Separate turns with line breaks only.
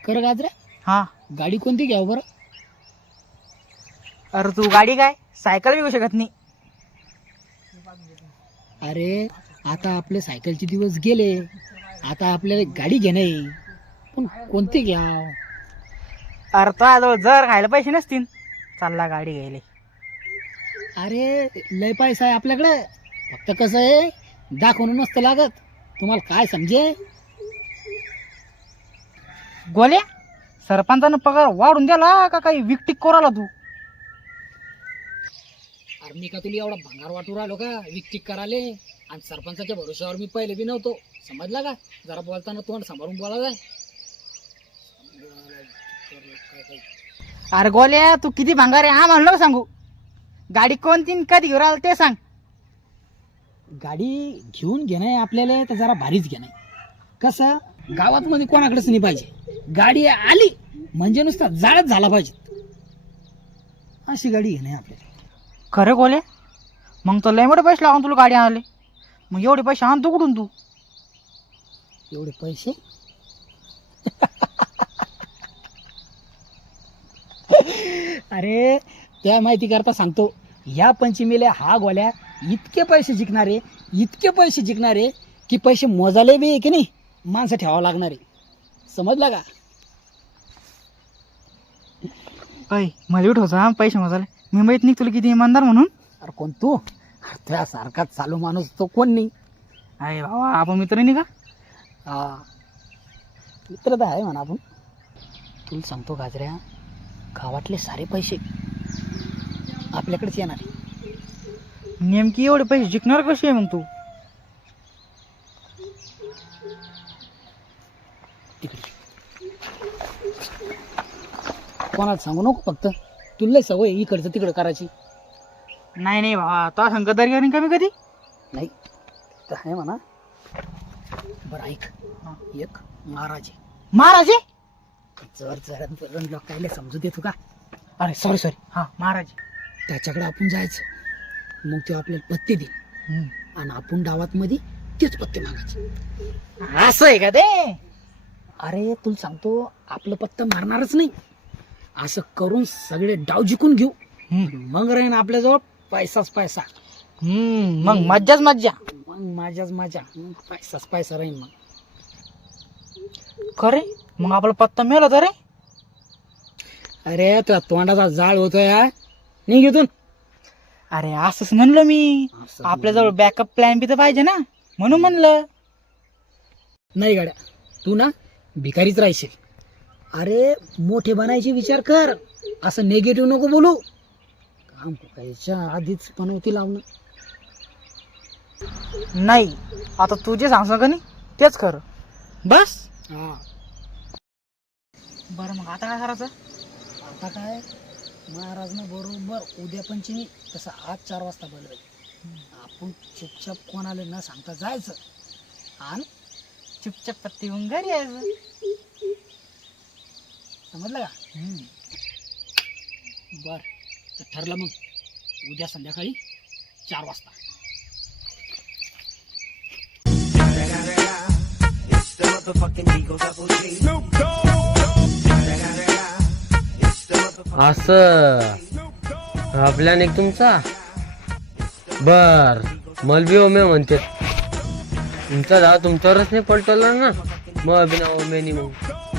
कर गाजऱ्या,
हा.
गाडी कोणती घ्याव बरं?
अरे तू गाडी काय सायकल विकू शकत नाही.
अरे आता आपले सायकलचे दिवस गेले, आता आपल्याला गाडी घेणे, पण कोणती घ्याव?
अरे तो जर खायला पैसे नसतील चालला गाडी घ्यायला.
अरे लय पैसा आहे आपल्याकडे, फक्त कसं आहे दाखवून नसतं लागत. तुम्हाला काय समजे?
गोल्या सरपंचानं पगार वाढून द्याला का काही विकटिक कोराला तू?
अरे मी का तुला एवढा भंगार वाटू राहिलो का विकटिक कराले? आणि सरपंचाच्या भरोश्यावर मी पहिले बी नव्हतो, समजला का? जरा बोलताना तोंड सांभाळून बोला जाय.
अरे गोल्या तू किती भांगार आहे आम्हाला नको सांगू. गाडी कोणती न कधी घेऊन आला ते सांग.
गाडी घेऊन घेणं आपल्याला तर जरा भारीच घेणं. कसं गावात मध्ये कोणाकडेच नाही पाहिजे, गाडी आली म्हणजे नुसता जाळच झाला पाहिजे, अशी गाडी घेणं आपल्याला.
खरे गोल्या मग तर लय मोठे पैसे लागून तुला गाडी आणाले. मग एवढे पैसे आणतो कुठून तू?
एवढे पैसे अरे त्या माहिती करता सांगतो, या पंचमीला हा गोल्या इतके पैसे जिंकणारे, इतके पैसे जिंकणारे की पैसे मोजाले बी आहे की नाही माणसं ठेवावं लागणारे, समजला का?
अय मला उठवतो हा पैसे मोजाले. मी माहित नाही तुला किती इमानदार म्हणून.
अरे कोण तू? त्यासारखा चालू माणूस तो कोण नाही.
अरे बाबा आपण मित्र नाही का?
हा मित्र तर आहे म्हणा आपण. तुला सांगतो गाजऱ्या, गावातले सारे पैसे आपल्याकडेच येणार.
नेमकी एवढे पैसे जिंकणार कसे आहे मग तू?
तिकडे कोणाला सांगू नको, फक्त तुला सवय इकडचं तिकडं करायची.
नाही नाही बाबा तो संगतदारी करीन का मी कधी?
नाही तर आहे म्हणा. बरं ऐक, एक महाराज आहे.
महाराज आहे?
जर जर लोकायला समजू देतो का?
अरे सॉरी सॉरी. हा महाराज.
त्याच्याकडे आपण जायचं, मग ते आपल्याला पत्ते देईल आणि आपण डावात मध्ये तेच पत्ते मागायचे.
असं आहे का ते?
अरे तुला सांगतो, आपलं पत्ता मारणारच नाही, असं करून सगळे डाव जिंकून घेऊ. मग राहीन आपल्याजवळ पैसाच पैसा.
मग मज्जाच मज्जा.
मग माझ्याच माझ्या पैसाच पैसा राहीन. मग
खरे मग आपला पत्ता मिळाला तर रे?
अरे तुला तोंडाचा जाळ होतोय हा, निघ इथून.
अरे असंच म्हणलं मी, आपल्याजवळ बॅकअप प्लॅन बी तर पाहिजे ना, म्हणून म्हणलं.
नाही गाड्या, तू ना भिकारीच राहशील. अरे मोठे बनायचे विचार कर, असं नेगेटिव्ह नको बोलू. काम याच्या आधीच पनवती लावणं.
नाही आता तू जे सांगतो का नाही तेच खरं बस.
हा
बरं मग आता काय करायचं?
आता काय, महाराजनं बरोबर उद्या पंचमी तसं आज 4 वाजता बोलवेल. आपण चुपचाप कोणाला न सांगता जायचं आणि
चुपचाप पत्ती घेऊन घरी यायचं.
समजलं का? बर तर ठरलं मग, उद्या संध्याकाळी 4 वाजता.
असं आपल्याने तुमचा बर मलबी ओमे म्हणते तुमचा दावा तुमच्यावरच नाही पलटवला ना, मग अभिनव ओमेनी मग